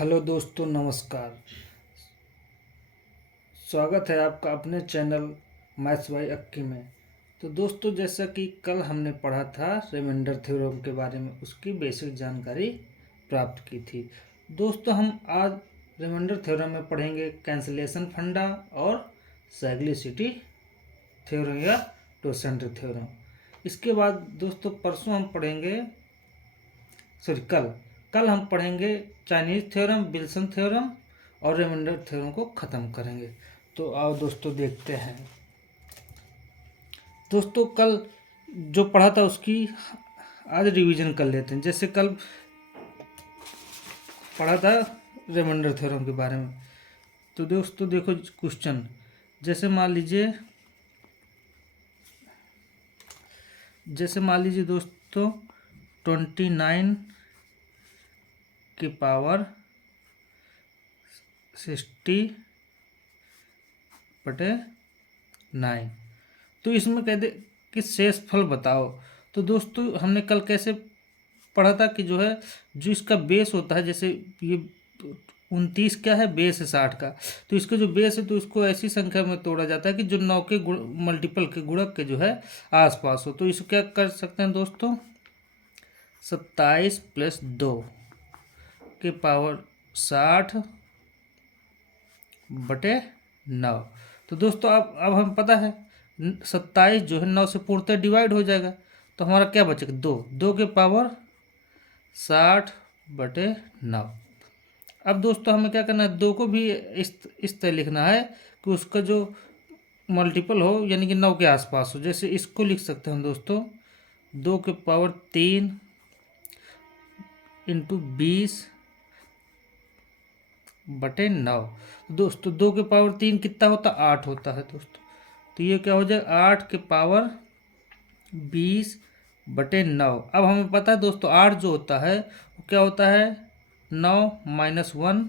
Hello दोस्तों, नमस्कार। स्वागत है आपका अपने चैनल मैथ्स बाय अक्की में। तो दोस्तों, जैसा कि कल हमने पढ़ा था रिमाइंडर थ्योरम के बारे में, उसकी बेसिक जानकारी प्राप्त की थी। दोस्तों, हम आज रिमाइंडर थ्योरम में पढ़ेंगे कैंसिलेशन फंडा और साइक्लिसिटी थ्योरम या टोसेंटर थ्योरम। इसके बाद दोस्तों परसों हम पढ़ेंगे, सॉरी कल हम पढ़ेंगे चाइनीज थ्योरम, विल्सन थ्योरम और रिमाइंडर थ्योरम को ख़त्म करेंगे। तो आओ दोस्तों देखते हैं। दोस्तों, कल जो पढ़ा था उसकी आज रिवीजन कर लेते हैं। जैसे कल पढ़ा था रिमाइंडर थ्योरम के बारे में, तो दोस्तों देखो क्वेश्चन। जैसे मान लीजिए दोस्तों 29 की पावर 60/9। तो इसमें कहते कि शेष फल बताओ। तो दोस्तों हमने कल कैसे पढ़ा था कि जो है, जो इसका बेस होता है, जैसे ये 29 क्या है, बेस है 60 का। तो इसका जो बेस है तो इसको ऐसी संख्या में तोड़ा जाता है कि जो 9 के मल्टीपल के गुणक के जो है आसपास हो। तो इसको क्या कर सकते हैं दोस्तों, 27 + 2 के पावर 60/9। तो दोस्तों अब हमें पता है 27 जो है 9 से पूर्णतः डिवाइड हो जाएगा। तो हमारा क्या बचेगा, 2 के पावर 60/9। अब दोस्तों हमें क्या करना है, 2 को भी इस तरह लिखना है कि उसका जो मल्टीपल हो, यानी कि 9 के आसपास हो। जैसे इसको लिख सकते हैं दोस्तों, 2 के पावर 3 × 20/9। दोस्तों 2 के पावर 3 कितना होता है, 8 होता है दोस्तों। तो ये क्या हो जाएगा, 8 के पावर 20/9। अब हमें पता है दोस्तों 8 जो होता है वो क्या होता है, 9 - 1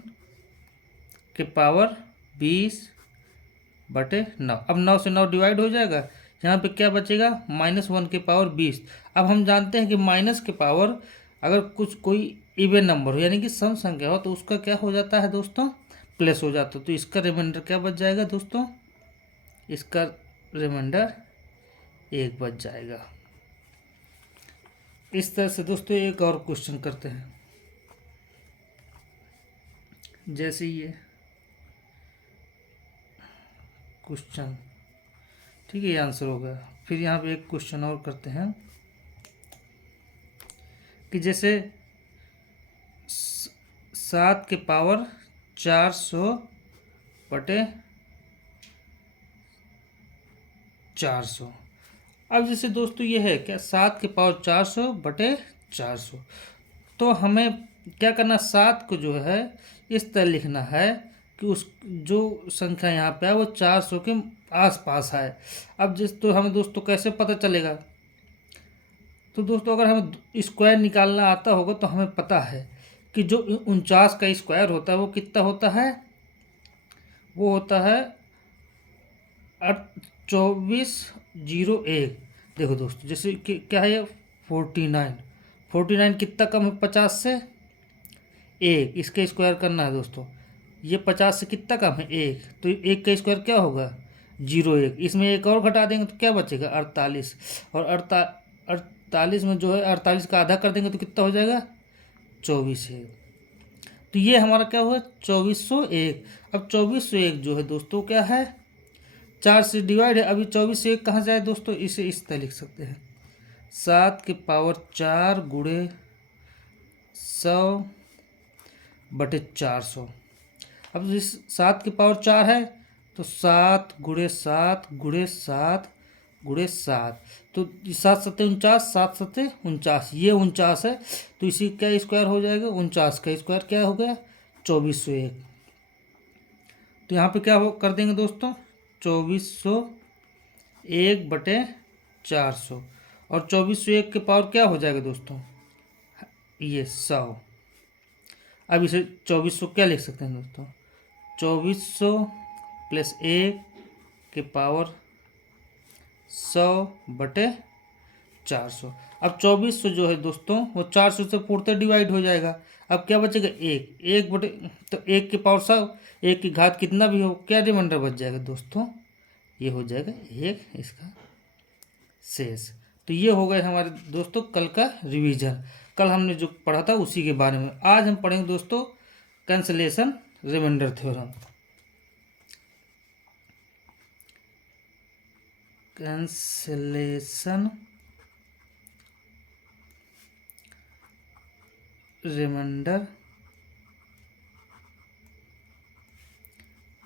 के पावर 20/9। अब 9 से 9 डिवाइड हो जाएगा, यहाँ पे क्या बचेगा, -1 के पावर 20। अब हम जानते हैं कि माइनस के पावर अगर कोई इवन नंबर हो, यानी कि सम संख्या हो, तो उसका क्या हो जाता है दोस्तों, प्लस हो जाता है। तो इसका रिमाइंडर क्या बच जाएगा दोस्तों, इसका रिमाइंडर 1 बच जाएगा। इस तरह से दोस्तों एक और क्वेश्चन करते हैं। जैसे ये क्वेश्चन, ठीक है, ये आंसर हो गया। फिर यहाँ पे एक क्वेश्चन और करते हैं कि जैसे 7 के पावर 400/400। अब जैसे दोस्तों ये है क्या, 7 के पावर 400/400। तो हमें क्या करना, 7 को जो है इस तरह लिखना है कि उस जो संख्या यहाँ पे है वो 400 के आसपास है। अब तो हमें दोस्तों कैसे पता चलेगा, तो दोस्तों अगर हमें स्क्वायर निकालना आता होगा तो हमें पता है कि जो 49 का स्क्वायर होता है वो कितना होता है, वो होता है 2401। देखो दोस्तों जैसे कि क्या है ये 49 कितना कम है 50 से, 1, इसका स्क्वायर करना है दोस्तों। ये 50 से कितना कम है, 1, तो 1 का स्क्वायर क्या होगा, 01। इसमें एक और घटा देंगे तो क्या बचेगा, 48। और 48 में जो है 48 का आधा कर देंगे तो कितना हो जाएगा, 24 है। तो ये हमारा क्या हुआ, 2401। अब 2401 जो है दोस्तों क्या है, 4 से डिवाइड है। अभी 2401 कहाँ जाए दोस्तों, इसे इस तरह लिख सकते हैं, 7 के पावर 4 × 100/400। अब जिस 7 की पावर 4 है तो 7 × 7 × 7 × 7, तो 7 × 7 = 49, 7 × 7 = 49, ये 49 है। तो इसी क्या स्क्वायर हो जाएगा, 49 का स्क्वायर क्या हो गया, 2401। तो यहाँ पे क्या हो कर देंगे दोस्तों, 2401/400। और 2401 के पावर क्या हो जाएगा दोस्तों, ये 100। अब इसे 2400 क्या लिख सकते हैं दोस्तों, 2400 + 1 के पावर 100/400। 400। अब 2400 जो है दोस्तों वो 400 से पूर्णतः डिवाइड हो जाएगा। अब क्या बचेगा, एक, एक बटे, तो एक के पावर 100, एक की घात कितना भी हो, क्या रिमाइंडर बच जाएगा दोस्तों, ये हो जाएगा एक इसका शेष। तो ये हो गए हमारे दोस्तों कल का रिवीजन। कल हमने जो पढ़ा था उसी के बारे में आज हम पढ़ेंगे दोस्तों cancellation remainder theorem. Cancellation remainder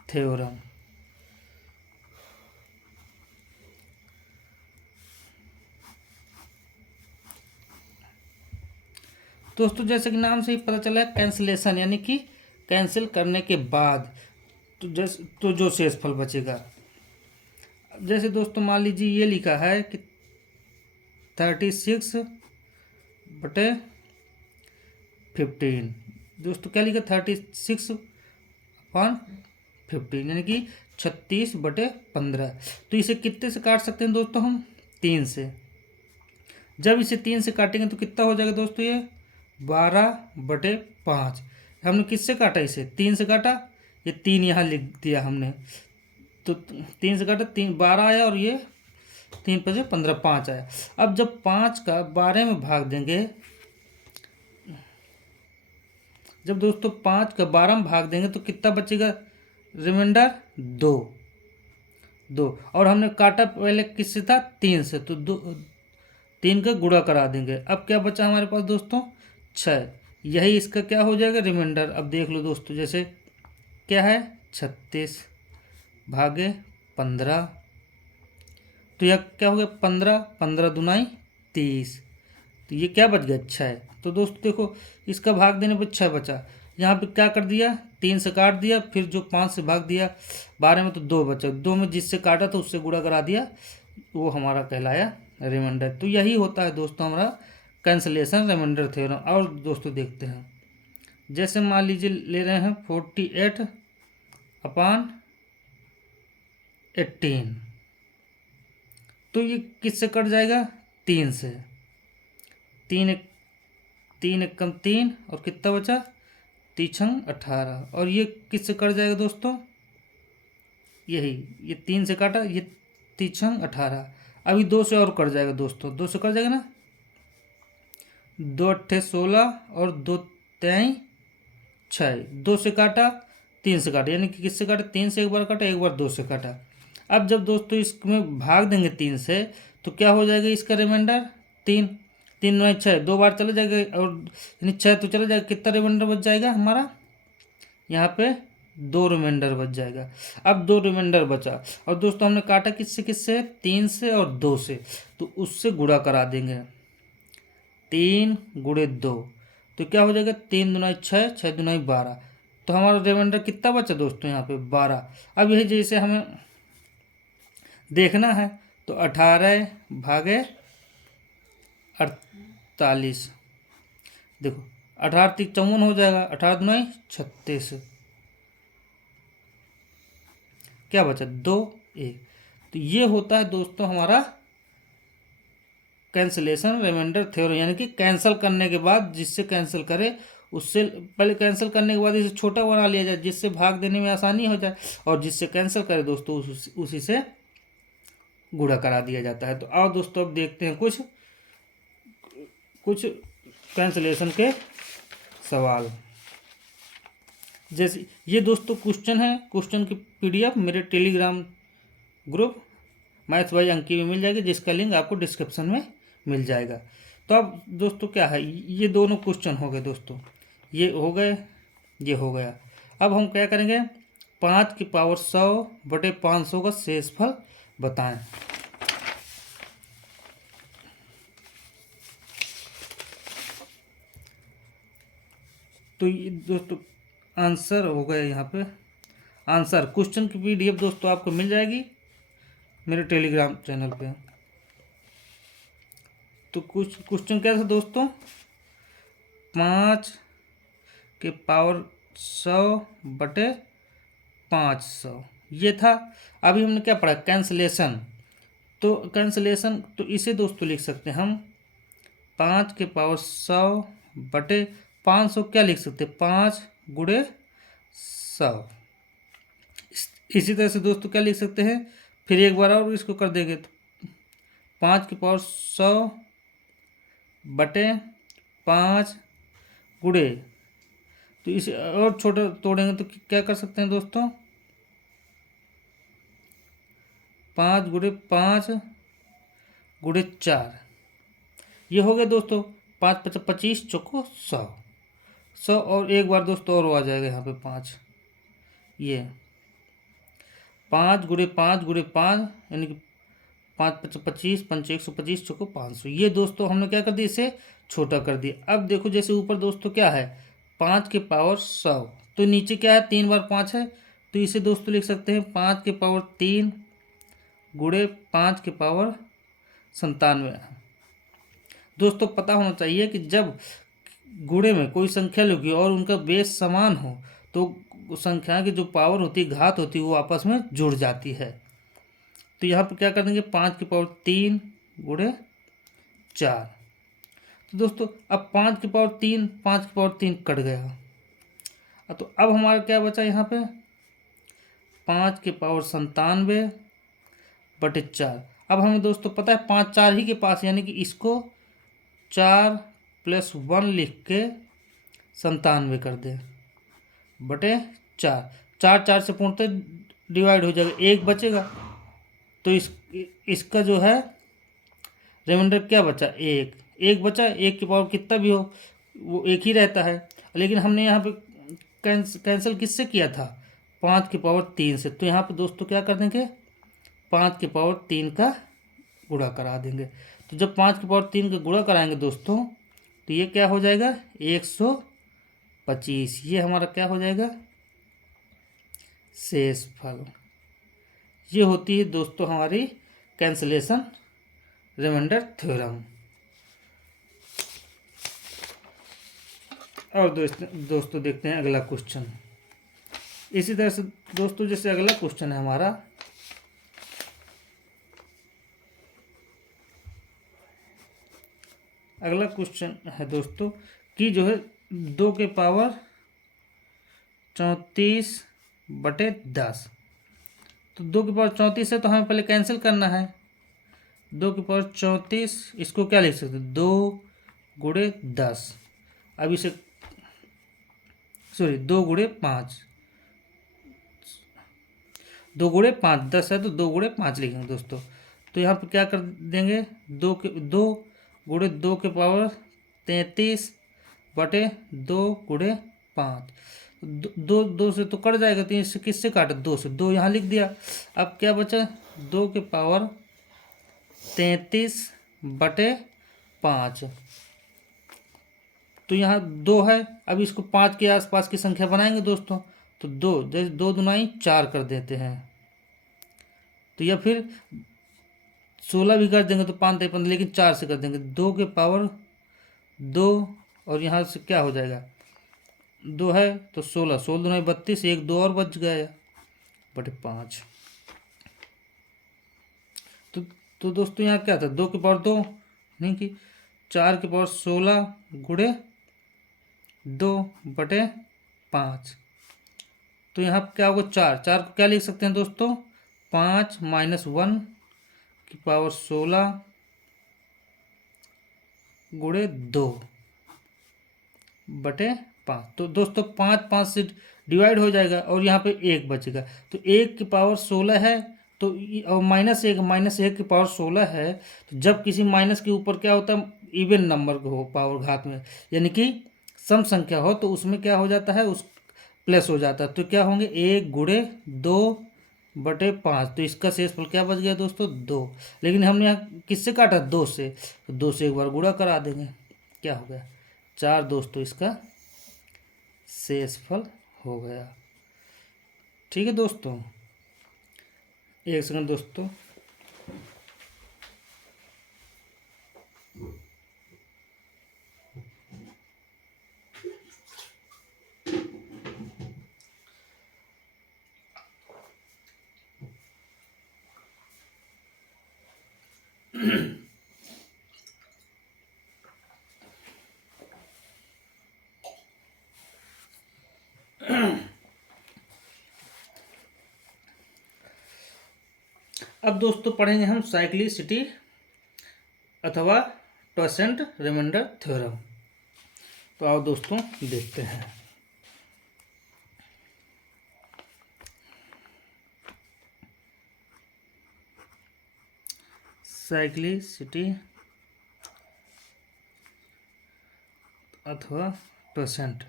theorem. दोस्तों जैसे कि नाम से ही पता चला है कैंसलेशन यानी कि कैंसिल करने के बाद तो जो शेषफल बचेगा। जैसे दोस्तों मान लीजिए ये लिखा है कि 36 बटे 15। दोस्तों क्या लिखा, 36/15 यानी कि 36/15। तो इसे कितने से काट सकते हैं दोस्तों हम, 3 से। जब इसे 3 से काटेंगे तो कितना हो जाएगा दोस्तों, ये 12/5। हमने किससे काटा, इसे 3 से काटा, ये 3 यहाँ लिख दिया हमने, तो 3 से काटा, 3 12 आया और ये 3 5 15 5 आया। अब जब 5 का 12 में भाग देंगे, जब दोस्तों 5 का 12 में भाग देंगे तो कितना बचेगा रिमाइंडर, 2। और हमने काटा पहले किससे था, 3 से, तो 3 का गुणा करा देंगे। अब क्या बचा हमारे पास दोस्तों, 6। यही इसका क्या हो जाएगा रिमाइंडर। अब देख लो दोस्तों, जैसे क्या है 36 भागे 15, तो यह क्या हो गया 15, 15 दूनाई 30, तो ये क्या बच गया 6। तो दोस्तों देखो इसका भाग देने पर 6 बचा, यहाँ पे क्या कर दिया 3 से काट दिया, फिर जो 5 से भाग दिया 12 में तो 2 बचा, 2 में जिससे काटा था उससे गुणा करा दिया, वो हमारा कहलाया रिमाइंडर। तो यही होता है दोस्तों हमारा कैंसलेशन रिमाइंडर थ्योरम। और दोस्तों देखते हैं, जैसे मान लीजिए ले रहे हैं 48/18, तो ये किससे कट जाएगा, 3 से। 3 एकम 3 और कितना बचा, 3 18, और ये किससे कट जाएगा दोस्तों, यही ये 3 से काटा, ये 3 18। अभी 2 से और कट जाएगा दोस्तों, 2 से कट जाएगा ना, 2 8 16 और 2 3 6, 2 से काटा, 3 से काटा, यानी कि किससे काटा, 3 से एक बार काटा, एक बार 2 से काटा। अब जब दोस्तों इसमें भाग देंगे 3 से तो क्या हो जाएगा इसका रिमाइंडर, 3। 3 9 6, 2 बार चला जाएगा, और यानी 6 तो चला जाएगा, कितना रिमाइंडर बच जाएगा हमारा, यहाँ पे 2 रिमाइंडर बच जाएगा। अब 2 रिमाइंडर बचा, और दोस्तों हमने काटा किससे किससे, 3 से और 2 से, तो उससे गुणा करा देंगे, 3 गुणे 2, तो क्या हो जाएगा 3 दूना 6, 6 दूना 12, तो हमारा रिमाइंडर कितना बचा दोस्तों यहाँ पे 12। अब यही जैसे हमें देखना है तो 18 भागे 48, देखो 18 3 54 हो जाएगा, 18 दूना 36, क्या बचा 2 1। तो ये होता है दोस्तों हमारा कैंसलेशन रिमाइंडर थ्योरम, यानी कि कैंसिल करने के बाद जिससे कैंसिल करे उससे पहले, कैंसिल करने के बाद इसे छोटा बना लिया जाए जिससे भाग देने में आसानी हो जाए, और जिससे कैंसिल करे दोस्तों उसी से गुणा करा दिया जाता है। तो आओ दोस्तों अब देखते हैं कुछ कैंसलेशन के सवाल। जैसे ये दोस्तों क्वेश्चन है, क्वेश्चन की पीडीएफ मेरे टेलीग्राम ग्रुप मैथ्स बाय अंकी में मिल जाएगी, जिसका लिंक आपको डिस्क्रिप्शन में मिल जाएगा। तो अब दोस्तों क्या है, ये दोनों क्वेश्चन हो गए दोस्तों, ये हो गए, ये हो गया। अब हम क्या करेंगे, 5 की पावर 100/500 का शेषफल बताएं। तो ये दोस्तों आंसर हो गया, यहाँ पे आंसर क्वेश्चन की पीडीएफ दोस्तों आपको मिल जाएगी मेरे टेलीग्राम चैनल पे। तो कुछ क्वेश्चन क्या था दोस्तों, 5 के पावर 100/500 ये था। अभी हमने क्या पढ़ा, कैंसलेशन, तो कैंसलेशन तो इसे दोस्तों लिख सकते हैं हम 5 के पावर 100 बटे 500 क्या लिख सकते हैं 5 गुणे 100। इसी तरह से दोस्तों क्या लिख सकते हैं, फिर एक बार और इसको कर देंगे तो 5 के पावर 100 बटे 5 गुणे, तो इसे और छोटा तोड़ेंगे तो क्या कर सकते हैं दोस्तों 5 गुणे 5 गुणे 4, ये हो गया दोस्तों 5×5=25 100 और एक बार दोस्तों और आ जाएगा यहाँ पे 5, ये 5 गुणे 5 गुणे 5 यानी कि 5×5=25 5×1=25 500। ये दोस्तों हमने क्या कर दिया, इसे छोटा कर दिया। अब देखो जैसे ऊपर दोस्तों क्या है 5 के पावर 100, तो नीचे क्या है 3 बार 5 है, तो इसे दोस्तों लिख सकते हैं 5 के पावर 3 गुणे 5 के पावर 97। दोस्तों पता होना चाहिए कि जब गुणे में कोई संख्या लिखी और उनका बेस समान हो तो संख्या की जो पावर होती है, घात होती है, वो आपस में जुड़ जाती है। तो यहाँ पर क्या कर देंगे 5 के पावर 3 गुणे 4। तो दोस्तों अब 5 के पावर 3 कट गया, तो अब हमारा क्या बचा यहाँ पे 5 के पावर 97 बटे 4। अब हमें दोस्तों पता है 5 4 ही के पास, यानी कि इसको 4+1 लिख के 97 कर दे बटे 4। 4 4 से पूर्णतः डिवाइड हो जाएगा, एक बचेगा, तो इसका जो है रिमाइंडर क्या बचा, एक बचा। 1 की पावर कितना भी हो वो एक ही रहता है, लेकिन हमने यहाँ पे कैंसिल किससे किया था 5 के पावर 3 से। तो यहाँ पे दोस्तों क्या कर देंगे 5 के पावर 3 का गुणा करा देंगे। तो जब 5 के पावर 3 का गुणा कराएंगे दोस्तों तो ये क्या हो जाएगा 125, ये हमारा क्या हो जाएगा शेषफल। ये होती है दोस्तों हमारी कैंसलेशन रिमाइंडर थ्योरम। और दोस्तों देखते हैं अगला क्वेश्चन। इसी तरह से दोस्तों जैसे अगला क्वेश्चन है हमारा, अगला क्वेश्चन है दोस्तों कि जो है 2 के पावर 34 बटे 10। तो 2 के पावर 34 है तो हमें पहले कैंसिल करना है। 2 के पावर 34 इसको क्या लिख सकते हैं 2 गुणे 10। अब इसे 2 गुणे 5, 2 गुणे 5 10 है तो 2 गुणे 5 लिखेंगे दोस्तों। तो यहाँ पर क्या कर देंगे 2 के पावर 33 बटे 2 गुणे 5। दो से तो कट जाएगा, तो इससे किससे काटा 2 से, 2 यहाँ लिख दिया। अब क्या बचा 2 के पावर 33 बटे 5, तो यहाँ 2 है। अब इसको 5 के आसपास की संख्या बनाएंगे दोस्तों, तो 2 जैसे 2 दूनाई 4 कर देते हैं, तो या फिर 16 भी कर देंगे तो 5 15, लेकिन 4 से कर देंगे 2 और यहाँ से क्या हो जाएगा 2 है तो 16 16 दूनाई 32, एक 2 और बच गया बटे 5। तो दोस्तों यहाँ क्या था 2 के पावर 2 नहीं कि 4 के पावर 16 गुणे 2 बटे 5। तो यहाँ क्या होगा 4 4 को क्या लिख सकते हैं दोस्तों 5-1 की पावर 16 गुणे 2 बटे 5। तो दोस्तों 5 5 से डिवाइड हो जाएगा और यहाँ पे 1 बचेगा, तो 1 की पावर 16 है तो और -1 की पावर 16 है। तो जब किसी माइनस के ऊपर क्या होता है इवन नंबर हो पावर घात में, यानी कि सम संख्या हो, तो उसमें क्या हो जाता है उस प्लस हो जाता है। तो क्या होंगे 1 गुणे 2 बटे 5। तो इसका शेषफल क्या बच गया दोस्तों 2, लेकिन हमने यहाँ किससे काटा 2 से, तो 2 से एक बार गुणा करा देंगे, क्या हो गया 4 दोस्तों इसका शेषफल हो गया। ठीक है दोस्तों, एक सेकंड दोस्तों। अब दोस्तों पढ़ेंगे हम साइक्लिसिटी अथवा टॉयसेंट रिमाइंडर थ्योरम। तो आओ दोस्तों देखते हैं। साइक्लिसिटी अथवा टॉयसेंट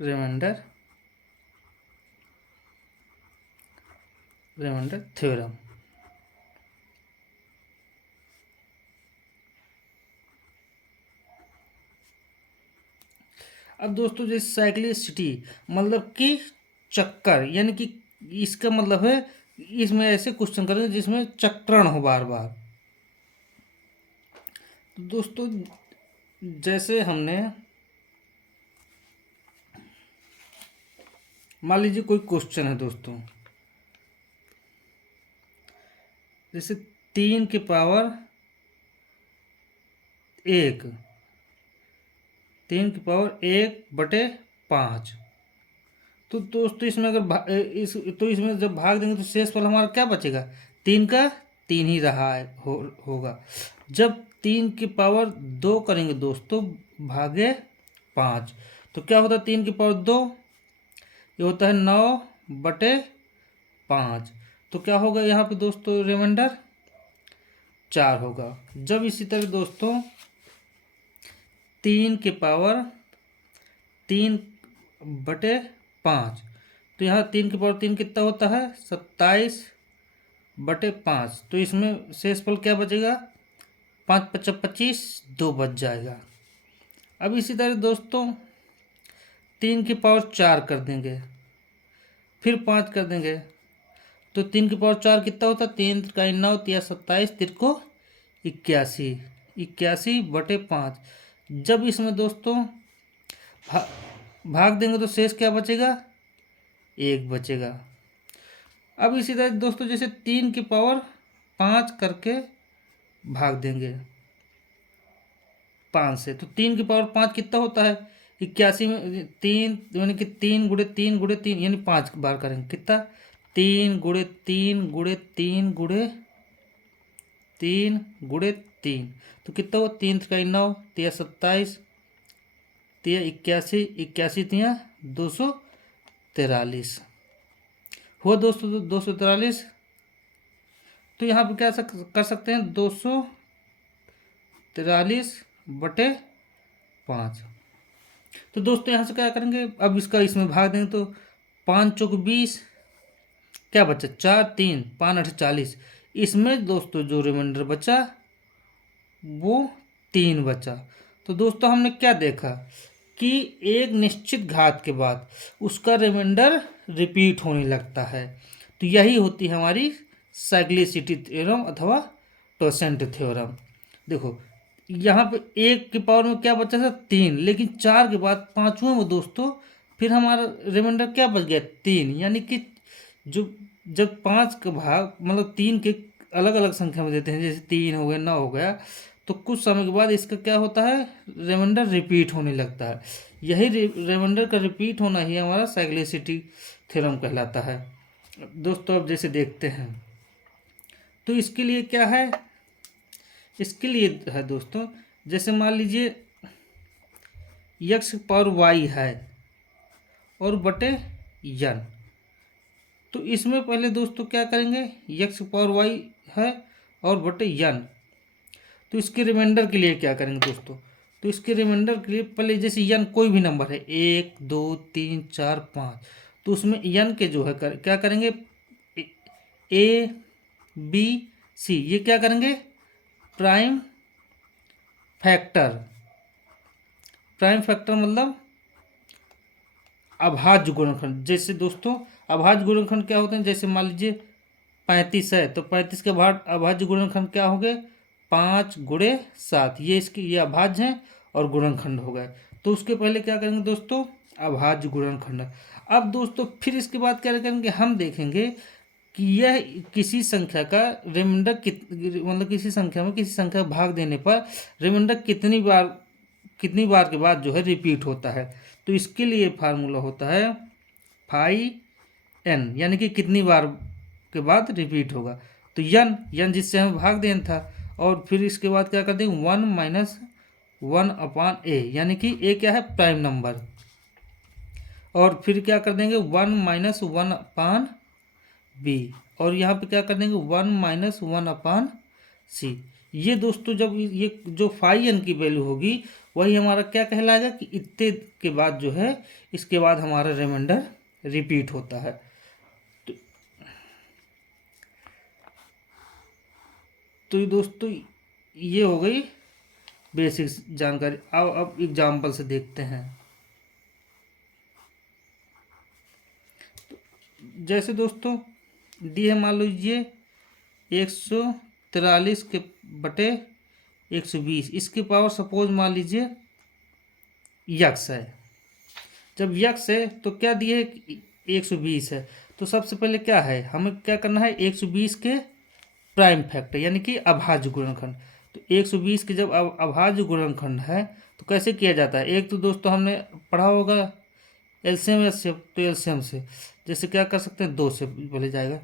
रिमाइंडर थ्योरम। अब दोस्तों जैसे साइक्लिसिटी मतलब कि चक्कर, यानी कि इसका मतलब है इसमें ऐसे क्वेश्चन करेंगे जिसमें चक्रण हो बार बार। तो दोस्तों जैसे हमने मान लीजिए कोई क्वेश्चन है दोस्तों, जैसे 3 की पावर 1, 3/1/5। तो दोस्तों इसमें अगर इसमें जब भाग देंगे तो शेषफल हमारा क्या बचेगा? 3 का 3 ही रहा है होगा। जब 3/2 करेंगे दोस्तों भागे 5, तो क्या होता है? 3/2 ये होता है 9/5। तो क्या होगा यहाँ पे दोस्तों? रिमाइंडर 4 होगा। जब इसी तरह दोस्तों 3/3/5, तो यहाँ 3/3 कितना होता है? 27/5। तो इसमें शेषफल क्या बचेगा? 5×5 = 2 बच जाएगा। अब इसी तरह दोस्तों 3/4 कर देंगे, फिर 5 कर देंगे, तो 3/4 कितना होता है? 3×9 = 27, 3×81 81/5। जब इसमें दोस्तों भाग देंगे तो शेष क्या बचेगा? 1 बचेगा। अब इसी तरह दोस्तों जैसे 3/5 करके भाग देंगे 5 से, तो 3/5 कितना होता है? 81 में 3 यानी कि 3 × 3 × 3 यानी 5 बार करेंगे, कितना? 3 × 3 × 3 तो कितना हुआ? 3×9 = 27, 81 81 243 हुआ दोस्तों 243। तो यहाँ पे क्या कर सकते हैं? 243/5। तो दोस्तों यहाँ से क्या करेंगे? अब इसका इसमें भाग देंगे तो 5×4 = 20, क्या बचा? 4 3 5 8 40। इसमें दोस्तों जो रिमाइंडर बचा वो 3 बचा। तो दोस्तों हमने क्या देखा कि एक निश्चित घात के बाद उसका रिमाइंडर रिपीट होने लगता है। तो यही होती है हमारी साइक्लिसिटी थ्योरम अथवा टॉयसेंट थ्योरम। देखो यहाँ पे 1 की पावर में क्या बचा था? 3, लेकिन 4 के बाद 5वें में दोस्तों फिर हमारा रिमाइंडर क्या बच गया? 3। यानी कि जो जब 5 का भाग मतलब 3 के अलग अलग संख्या में देते हैं, जैसे 3 हो गया 9 हो गया, तो कुछ समय के बाद इसका क्या होता है? रिमाइंडर रिपीट होने लगता है। यही रिमाइंडर का रिपीट होना ही हमारा साइक्लिसिटी थ्योरम कहलाता है। दोस्तों अब जैसे देखते हैं तो इसके लिए क्या है? इसके लिए है दोस्तों, जैसे मान लीजिए x/y है और बटे n, तो इसमें पहले दोस्तों क्या करेंगे? x/y है और बटे n, तो इसके रिमाइंडर के लिए क्या करेंगे दोस्तों? तो इसके रिमाइंडर के लिए पहले जैसे n कोई भी नंबर है 1 2 3 4 5, तो उसमें n के जो है क्या करेंगे? A B C ये क्या करेंगे? प्राइम फैक्टर मतलब अभाज्य गुणनखंड। जैसे दोस्तों अभाज्य गुणनखंड क्या होते हैं? जैसे मान लीजिए 35 है तो 35 के अभाज्य गुणनखंड क्या हो गए? 5×7। ये अभाज्य हैं और गुणनखंड हो गए। तो उसके पहले क्या करेंगे दोस्तों? अभाज्य गुणनखंड। अब दोस्तों फिर इसके बाद क्या करेंगे? हम देखेंगे कि यह किसी संख्या का रिमाइंडर मतलब किसी संख्या में किसी संख्या भाग देने पर रिमाइंडर कितनी बार कितनी बार के बाद जो है रिपीट होता है। तो इसके लिए फार्मूला होता है फाई एन, यानी कि कितनी बार के बाद रिपीट होगा। तो यन यन जिससे हमें भाग देना था, और फिर इसके बाद क्या कर देंगे 1 माइनस 1/a, यानी कि a क्या है प्राइम नंबर, और फिर क्या कर देंगे 1 माइनस 1/b, और यहाँ पे क्या कर देंगे 1 माइनस 1/c। ये दोस्तों जब ये जो फाई एन की वैल्यू होगी वही हमारा क्या कहलाएगा कि इतने के बाद जो है इसके बाद हमारा रिमाइंडर रिपीट होता है। तो ये दोस्तों ये हो गई बेसिक जानकारी। अब एग्जाम्पल से देखते हैं। जैसे दोस्तों दी है, मान लीजिए 143 के बटे 120, इसके पावर सपोज मान लीजिए यक्स है। जब यक्स है तो क्या दिए है 120 है, तो सबसे पहले क्या है हमें क्या करना है 120 के प्राइम फैक्टर यानी कि अभाज्य गुणनखंड। तो 120 के जब अभाज्य गुणनखंड है तो कैसे किया जाता है, एक तो दोस्तों हमने पढ़ा होगा एलसीएम से, तो एलसीएम से जैसे क्या कर सकते हैं 2 से बोले जाएगा,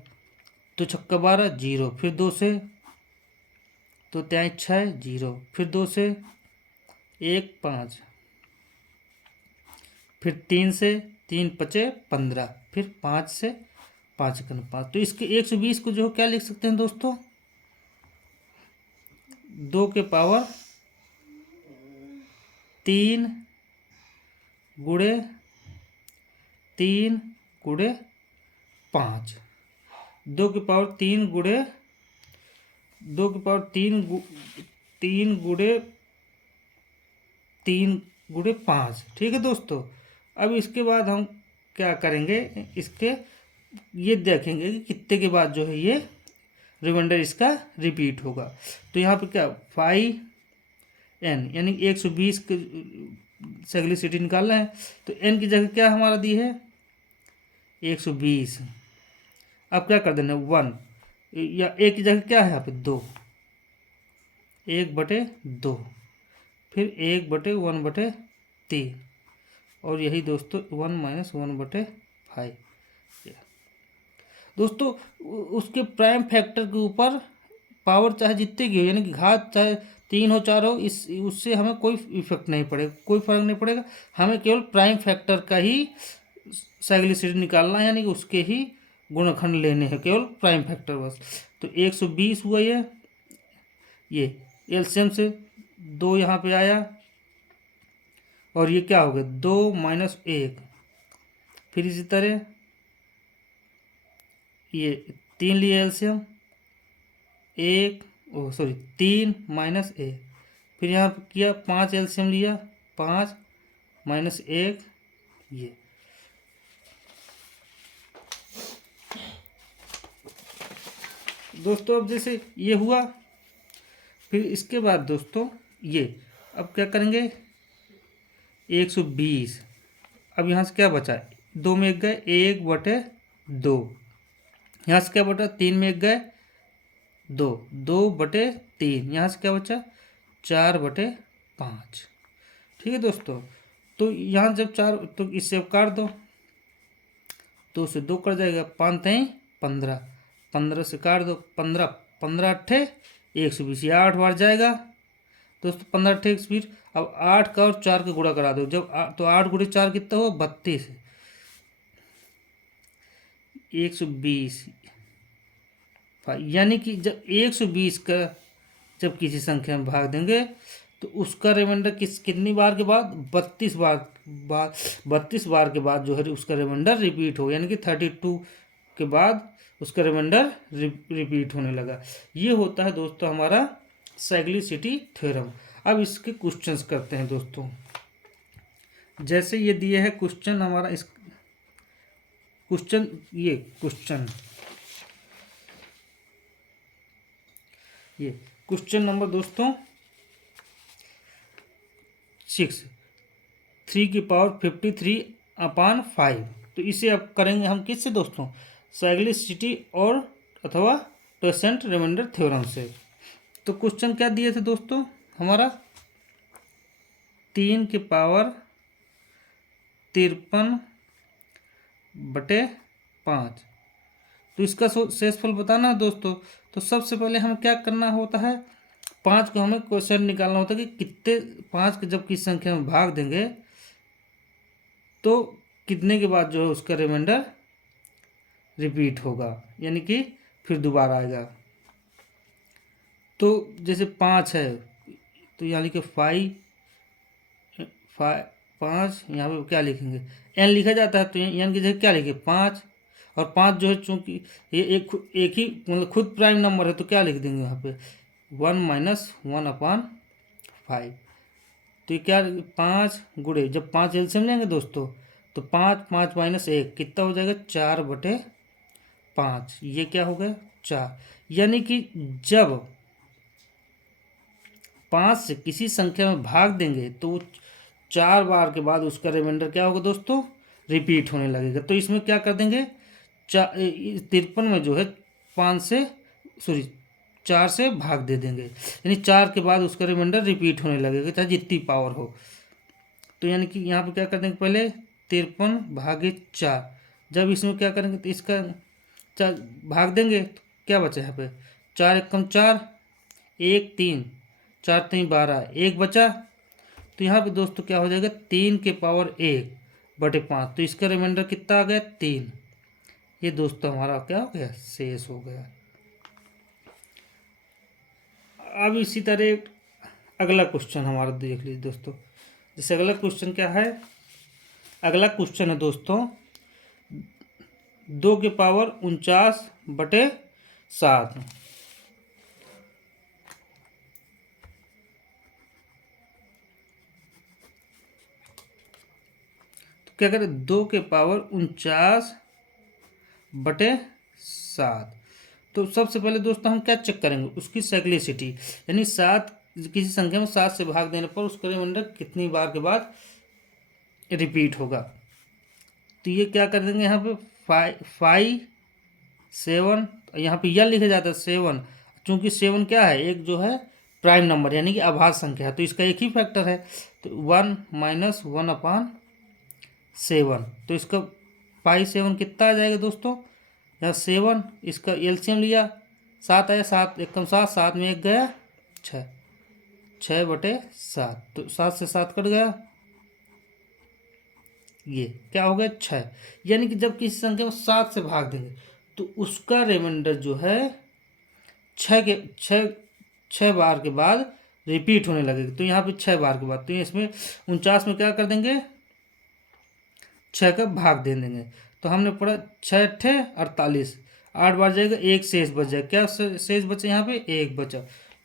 तो छक्का 12 0, फिर 2 से तो 6 0, फिर 2 से 1 5, फिर 3 से 3 5 15, फिर 5 से 5 5। तो इसके 120 को जो क्या लिख सकते हैं दोस्तों 2 के पावर 3 गुणे 3 गुणे 5, 2 के पावर 3 गुणे 2 के पावर 3 गुणे 3 गुणे 5। ठीक है दोस्तों, अब इसके बाद हम क्या करेंगे, इसके ये देखेंगे कि कितने के बाद जो है ये रिमाइंडर इसका रिपीट होगा। तो यहाँ पे क्या फाई एन यानी 120 के सैग्लिसिटी निकालना है, तो एन की जगह क्या हमारा दी है 120। अब क्या कर देना 1, या ए की जगह क्या है यहाँ पे 2, 1/2, फिर 1/1/3, और यही दोस्तों 1 माइनस 1/5। दोस्तों उसके प्राइम फैक्टर के ऊपर पावर चाहे जितने की हो, यानी कि घात चाहे 3 हो 4 हो, इस उससे हमें कोई इफेक्ट नहीं पड़ेगा, कोई फर्क नहीं पड़ेगा। हमें केवल प्राइम फैक्टर का ही सैग्लिसिटी निकालना है, यानी कि उसके ही गुणनखंड लेने हैं, केवल प्राइम फैक्टर बस। तो 120 हुआ ये एलसीएम से 2 यहाँ पे आया, और ये क्या हो गया 2 माइनस 1, फिर इसी तरह ये 3 लिए एलसीएम 3 माइनस 1, फिर यहाँ पे किया 5 एलसीएम लिया 5 माइनस 1 ये। दोस्तों अब जैसे ये हुआ, फिर इसके बाद दोस्तों ये अब क्या करेंगे 120, अब यहाँ से क्या बचा 2 में 1 गए 1/2, यहाँ से क्या बचा 3 में 1 गए 2, 2/3, यहाँ से क्या बचा 4/5। ठीक है दोस्तों, तो यहाँ जब 4 तो इससे अब काट दो, 2 से 2 कट जाएगा, 5 3 15, 15 से काट दो 15 15 8 120, ये 8 बार जाएगा दोस्तों 15 8 120। अब 8 का और 4 का गुणा करा दो, जब तो 8 गुणे 4 कितना हो 32, 120, यानी कि जब 120 का जब किसी संख्या में भाग देंगे तो उसका रिमाइंडर कितनी बार के बाद 32 बार के बाद जो है उसका रिमाइंडर रिपीट हो, यानी कि 32 के बाद उसका रिमाइंडर रिपीट होने लगा। ये होता है दोस्तों हमारा सैग्लिसिटी थ्योरम। अब इसके क्वेश्चंस करते हैं दोस्तों। जैसे ये दिए है क्वेश्चन हमारा, इस क्वेश्चन नंबर दोस्तों 6, 3 की पावर 53/5। तो इसे अब करेंगे हम किससे दोस्तों सैग्लिसिटी और अथवा पेसेंट रिमाइंडर थ्योरम से। तो क्वेश्चन क्या दिए थे दोस्तों हमारा 3^53/5। तो इसका शेषफल बताना है दोस्तों। तो सबसे पहले हमें क्या करना होता है, 5 को हमें क्वेश्चन निकालना होता है कि कितने 5 के जब किस संख्या में भाग देंगे तो कितने के बाद जो है उसका रिमाइंडर रिपीट होगा, यानी कि फिर दोबारा आएगा। तो जैसे 5 है तो यहाँ लिखे 5 यहाँ पे क्या लिखेंगे, n लिखा जाता है, तो n की जगह क्या लिखे 5। और 5 जो है चूंकि ये एक ही मतलब खुद प्राइम नंबर है तो क्या लिख देंगे यहाँ पे 1 - 1/5। तो ये क्या 5 गुणे जब 5 एलसीएम लेंगे दोस्तों तो 5 5 - 1 कितना हो जाएगा 4/5। ये क्या हो गया 4। यानी कि जब 5 से किसी संख्या में भाग देंगे तो 4 बार के बाद उसका रिमाइंडर क्या होगा दोस्तों, रिपीट होने लगेगा। तो इसमें क्या कर देंगे 53 में जो है 4 से भाग दे देंगे, यानी 4 के बाद उसका रिमाइंडर रिपीट होने लगेगा चाहे जितनी पावर हो। तो यानी कि यहाँ पे क्या कर देंगे पहले 53/4। जब इसमें क्या करेंगे तो इसका 4 भाग देंगे तो क्या बचा यहाँ पे 4 एकम 4, 1 3, 4 3 12, 1 बचा। तो यहाँ पे दोस्तों क्या हो जाएगा 3^1/5। तो इसका रिमाइंडर कितना आ गया 3। ये दोस्तों हमारा क्या हो गया शेष हो गया। अब इसी तरह अगला क्वेश्चन हमारा देख लीजिए दोस्तों। जैसे अगला क्वेश्चन क्या है, अगला क्वेश्चन है दोस्तों 2^49/7। तो क्या करें 2^49/7। तो सबसे पहले दोस्तों हम क्या चेक करेंगे उसकी साइक्लिसिटी, यानी 7 किसी संख्या में 7 से भाग देने पर उसका रिमाइंडर कितनी बार के बाद रिपीट होगा। तो ये क्या कर देंगे यहाँ पे 5 7, यहाँ पे यह लिखा जाता है 7, चूंकि 7 क्या है एक जो है प्राइम नंबर यानी कि अभाज्य संख्या है तो इसका एक ही फैक्टर है। तो 1 - 1/7। तो इसका 5 7 कितना आ जाएगा दोस्तों, यहाँ 7 इसका एलसीएम लिया 7 आया, 7 एकम 7, 7 में 1 गया 6, 6/7। तो 7 से 7 कट गया, ये क्या हो गया 6। यानी कि जब किसी संख्या को 7 से भाग देंगे तो उसका रिमाइंडर जो है 6 बार के बाद रिपीट होने लगेगा। तो यहाँ पे 6 बार के बाद, तो इसमें 49 में क्या कर देंगे 6 का भाग दे देंगे। तो हमने पढ़ा 6 × 48, 8 बार जाएगा, एक शेष बच जाएगा। क्या शेष बचा यहाँ पे 1 बचा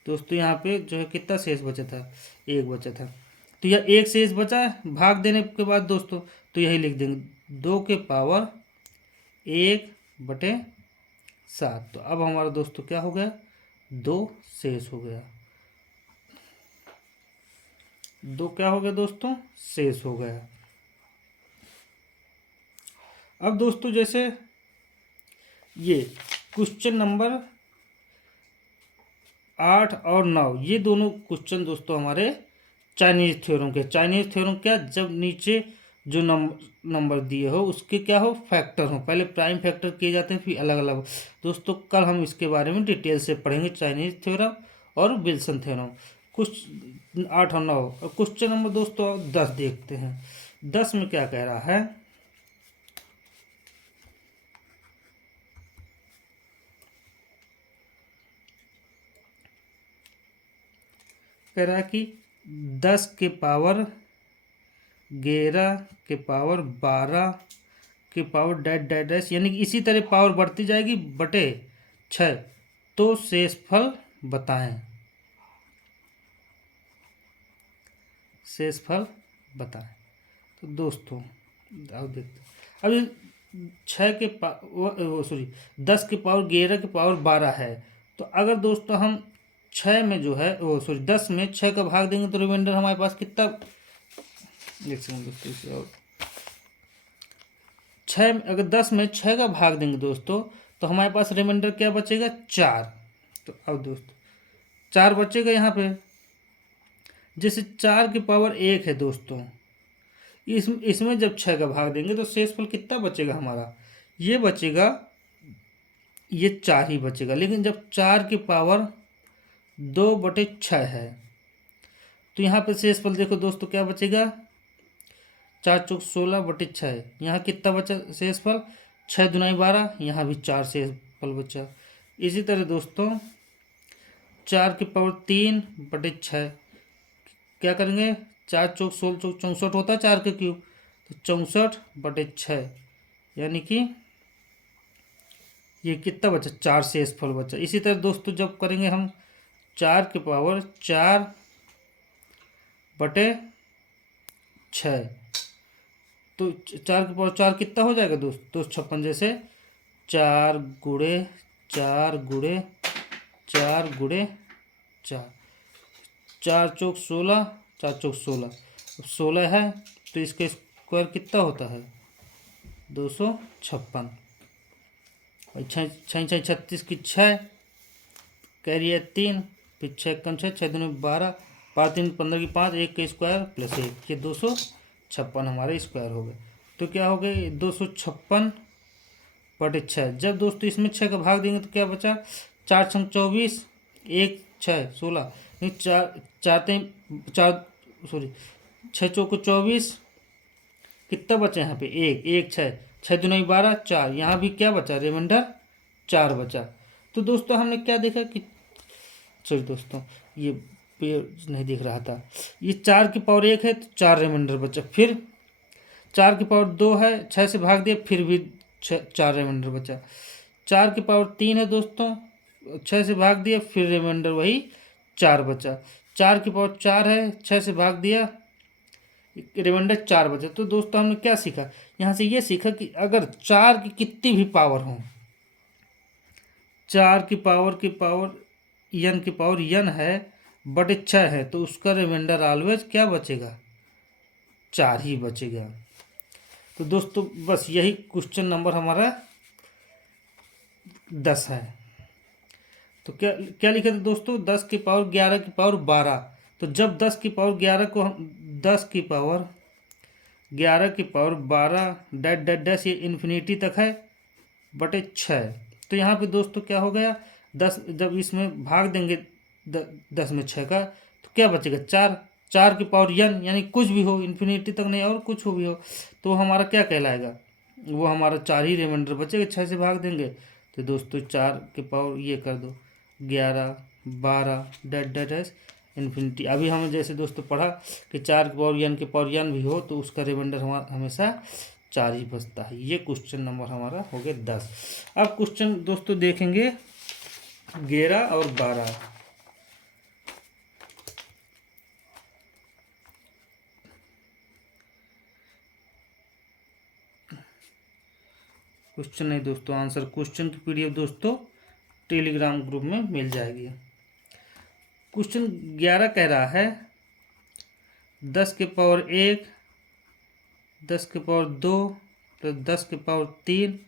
दोस्तों। यहाँ पे जो है कितना शेष बचा था 1 बचा था। तो यह एक शेष बचा है भाग देने के बाद दोस्तों, तो यही लिख देंगे 2^1/7। तो अब हमारा दोस्तों क्या हो गया 2 शेष हो गया, 2 क्या हो गया दोस्तों शेष हो गया। अब दोस्तों जैसे ये क्वेश्चन नंबर 8 और 9 ये दोनों क्वेश्चन दोस्तों हमारे चाइनीज थ्योरम के। चाइनीज थ्योरम क्या, जब नीचे जो नंबर दिए हो उसके क्या हो फैक्टर हो, पहले प्राइम फैक्टर किए जाते हैं फिर अलग अलग। दोस्तों कल हम इसके बारे में डिटेल से पढ़ेंगे चाइनीज थ्योरम और विल्सन थ्योरम। कुछ 8 और 9 और क्वेश्चन नंबर दोस्तों 10 देखते हैं। 10 में क्या कह रहा है, कह रहा है कि 10 के पावर 11 के पावर 12 के पावर डैश यानी कि इसी तरह पावर बढ़ती जाएगी बटे 6। तो शेषफल बताएं, शेषफल बताएं। तो दोस्तों आओ देखते हैं। अब 10 के पावर 11 के पावर 12 है। तो अगर दोस्तों हम 6 में जो है 10 में 6 का भाग देंगे तो रिमाइंडर हमारे पास कितना, एक सेकंड दोस्तों इसे और 6 अगर 10 में 6 का भाग देंगे दोस्तों तो हमारे पास रिमाइंडर क्या बचेगा 4। तो अब दोस्तों 4 बचेगा यहाँ पे जैसे 4 की पावर 1 है दोस्तों, इसमें जब 6 का भाग देंगे तो शेषफल कितना बचेगा हमारा, ये बचेगा, ये 4 ही बचेगा। लेकिन जब 4 की पावर 2/6 है तो यहाँ पे शेषफल देखो दोस्तों क्या बचेगा, 4 × 16/6। यहाँ कितना बचा शेषफल, 6×2 = 12, यहाँ भी 4 शेषफल बचा। इसी तरह दोस्तों 4 की पावर 3/6 क्या करेंगे, 4 × 4 = 16, 64 होता है 4 के क्यूब, तो 64/6, यानी कि ये कितना बचा, 4 शेषफल बचा। इसी तरह दोस्तों जब करेंगे हम 4 की पावर 4/6, तो 4 की पावर 4 कितना हो जाएगा दोस्त, 256। जैसे 4 × 4 × 4 × 4, 4 × 4 = 16, 4 × 16, अब 16 है तो इसका स्क्वायर कितना होता है, 256। और 6 6 6 36 की 6, कैरी है 3, फिर 6 × 6 6×2 = 12, 5×3 = 15 की 5, 1 का स्क्वायर प्लस 1, ये 256 हमारे स्क्वायर हो गए। तो क्या हो गए, 256/6। जब दोस्तों इसमें 6 का भाग देंगे तो क्या बचा, 4×24, 1 6 16, नहीं 4 4 4 सॉरी 6×4 = 24, कितना बचा यहाँ पे, 1 1 6, 6×2 = 12, 4, यहाँ भी क्या बचा, रिमाइंडर 4 बचा। तो दोस्तों हमने क्या देखा कि, सॉरी दोस्तों ये पेड़ नहीं दिख रहा था, ये 4 की पावर 1 है तो 4 रिमाइंडर बचा, फिर 4 की पावर 2 है, 6 से भाग दिया, फिर भी 4 रिमाइंडर बचा। 4 की पावर 3 है दोस्तों, 6 से भाग दिया, फिर रिमाइंडर वही 4 बचा। 4 की पावर 4 है, 6 से भाग दिया, रिमाइंडर 4 बचा। तो दोस्तों हमने क्या सीखा, यहाँ से ये सीखा कि अगर 4 की कितनी भी पावर हो, 4 की पावर n है बटे 6 है, तो उसका रिमाइंडर ऑलवेज क्या बचेगा, 4 ही बचेगा। तो दोस्तों बस यही क्वेश्चन नंबर हमारा 10 है। तो क्या क्या लिखे थे दोस्तों, 10 की पावर 11 की पावर 12। तो जब 10 की पावर 11 को हम 10 की पावर 11 की पावर 12 डैट डैट डैश, ये इन्फिनिटी तक है, बटे 6। तो यहाँ पे दोस्तों क्या हो गया, 10 जब इसमें भाग देंगे 10 में 6 का, तो क्या बचेगा, 4। 4 की पावर n, यानी कुछ भी हो, इन्फिनिटी तक नहीं और कुछ हो भी हो, तो हमारा क्या कहलाएगा, वो हमारा 4 ही रिमाइंडर बचेगा, 6 से भाग देंगे। तो दोस्तों 4 की पावर ये कर दो 11 12 डैट डैट डैश इन्फिनिटी। अभी हमें जैसे दोस्तों पढ़ा कि 4 की पावर n भी हो तो उसका रिमाइंडर हमारा हमेशा 4 ही बचता है। ये क्वेश्चन नंबर हमारा हो गया 10। अब क्वेश्चन दोस्तों देखेंगे 11 और 12। क्वेश्चन नहीं दोस्तों, आंसर, क्वेश्चन की पीडीएफ दोस्तों टेलीग्राम ग्रुप में मिल जाएगी। क्वेश्चन 11 कह रहा है 10 की पावर 1, 10 की पावर 2 प्लस 10 की पावर 3,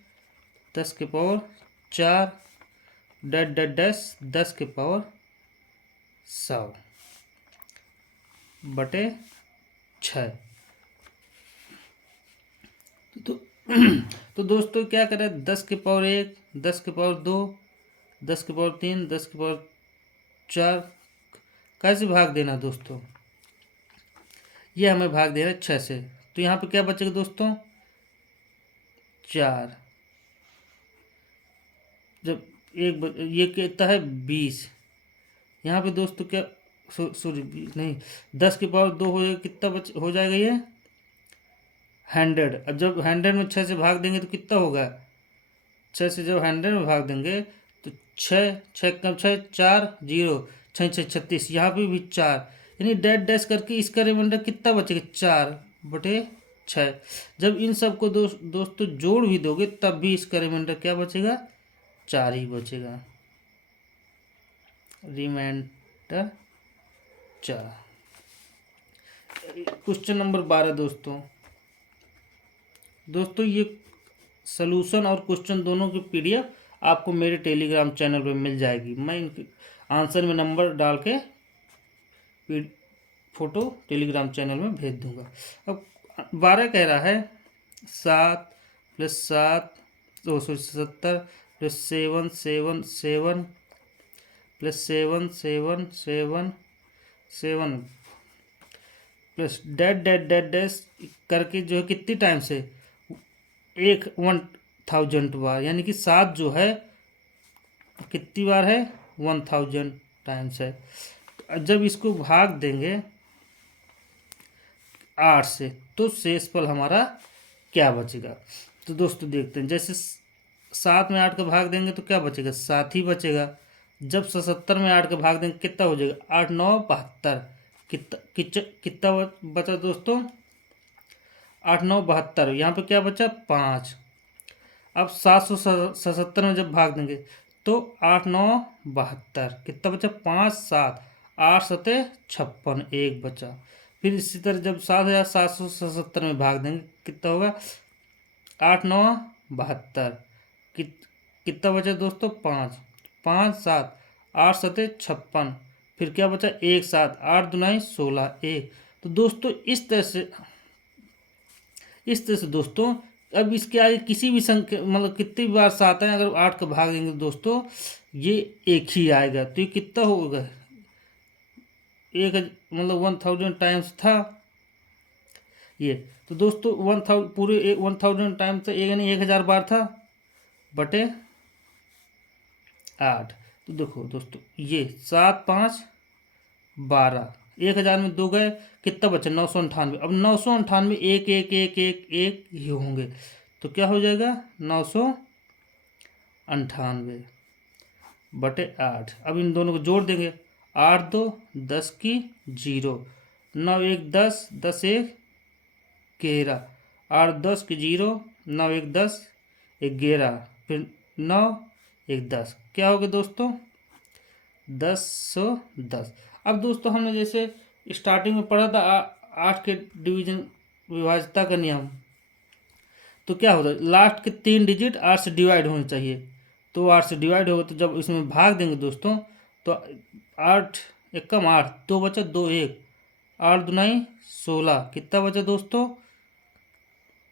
10 की पावर 4 डैट डैट डैश 10 की पावर 100 बटे 6। तो तो दोस्तों क्या करें, 10 की पावर 1, 10 की पावर 2, 10 की पावर 3, 10 की पावर 4 कैसे भाग देना दोस्तों, ये हमें भाग देना 6 से। तो यहाँ पे क्या बचेगा दोस्तों, 4। जब ये कितना है 20, यहाँ पे दोस्तों क्या, सॉरी नहीं, 10 की पावर 2 हो जाएगा, कितना हो जाएगा ये 100। अब जब 100 में 6 से भाग देंगे तो कितना होगा, 6 से जब 100 में भाग देंगे तो 6 6 कम 6 4 0 6 6 36, यहाँ पे भी 4, यानी डैश डैश करके इसका रिमाइंडर कितना बचेगा, 4/6। जब इन सब को दोस्तों जोड़ भी दोगे तब भी इसका रिमाइंडर क्या बचेगा, 4 ही बचेगा, रिमाइंडर 4। क्वेश्चन नंबर 12 दोस्तों ये सॉल्यूशन और क्वेश्चन दोनों की पीडीएफ आपको मेरे टेलीग्राम चैनल पे मिल जाएगी। मैं इनके आंसर में नंबर डाल के फ़ोटो टेलीग्राम चैनल में भेज दूंगा। अब 12 कह रहा है, 7 + 7 270 + 7 7 7 + 7 7 7 7 plus that that that dash करके जो है कितनी टाइम से 1000 बार, यानी कि 7 जो है कितनी बार है 1000 टाइम्स है। जब इसको भाग देंगे 8 से तो शेषफल हमारा क्या बचेगा। तो दोस्तों देखते हैं, जैसे 7 में 8 का भाग देंगे तो क्या बचेगा, 7 ही बचेगा। जब 77 में 8 का भाग देंगे कितना हो जाएगा, 8 9 72, कितना बचा दोस्तों, 8 9 72, यहाँ पे क्या बचा 5। अब 777 में जब भाग देंगे तो 8 9 72, कितना बचा 5 7, 8 7 56, 1 बचा। फिर इसी तरह जब 7777 में भाग देंगे कितना होगा, 8 9 72, कितना बचा दोस्तों 5 5 7, 8 7 56, फिर क्या बचा 1 7, 8 दूनी 16 1। तो दोस्तों इस तरह से दोस्तों, अब इसके आगे किसी भी संख्या मतलब कितनी बार 7 है, अगर 8 का भाग देंगे दोस्तों ये एक ही आएगा। तो ये कितना होगा, एक मतलब 1000 टाइम्स था ये। तो दोस्तों 1000 पूरे 1000 टाइम्स, यानी 1000 बार था बटे 8। तो देखो दोस्तों ये 7 5 12, 1000 में 2 गए, कितना बचा 998। अब 998 एक एक एक एक एक ही होंगे, तो क्या हो जाएगा 998 बटे 8। अब इन दोनों को जोड़ देंगे, 8 2 10 की 0, 9 1 10 10 1 11, 8 10 की 0, 9 1 10 11, फिर 9 1 10, क्या हो गया दोस्तों 1010। अब दोस्तों हमने जैसे स्टार्टिंग में पढ़ा था 8 के डिवीजन विभाज्यता का नियम, तो क्या होता है लास्ट के 3 डिजिट 8 से डिवाइड होने चाहिए। तो 8 से डिवाइड होगा, तो जब इसमें भाग देंगे दोस्तों तो 8 1 कम 8, 2 बचा 2 1, 8 दूनी 16, कितना बचा दोस्तों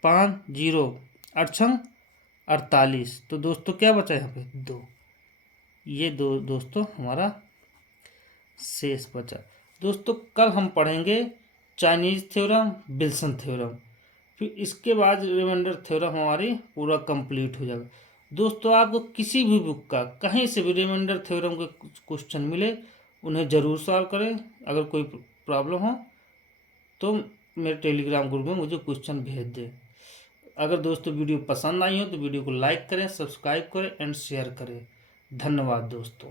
5 0, 8 छंग 48। तो दोस्तों क्या बचा यहाँ पे 2, ये दोस्तों हमारा शेष बचा। दोस्तों कल हम पढ़ेंगे चाइनीज थ्योरम, विल्सन थ्योरम, फिर इसके बाद रिमाइंडर थ्योरम हमारी पूरा कंप्लीट हो जाएगा। दोस्तों आपको किसी भी बुक का कहीं से भी रिमाइंडर थ्योरम के क्वेश्चन मिले उन्हें ज़रूर सॉल्व करें। अगर कोई प्रॉब्लम हो तो मेरे टेलीग्राम ग्रुप में मुझे क्वेश्चन भेज दें। अगर दोस्तों वीडियो पसंद आई हो तो वीडियो को लाइक करें, सब्सक्राइब करें एंड शेयर करें। धन्यवाद दोस्तों।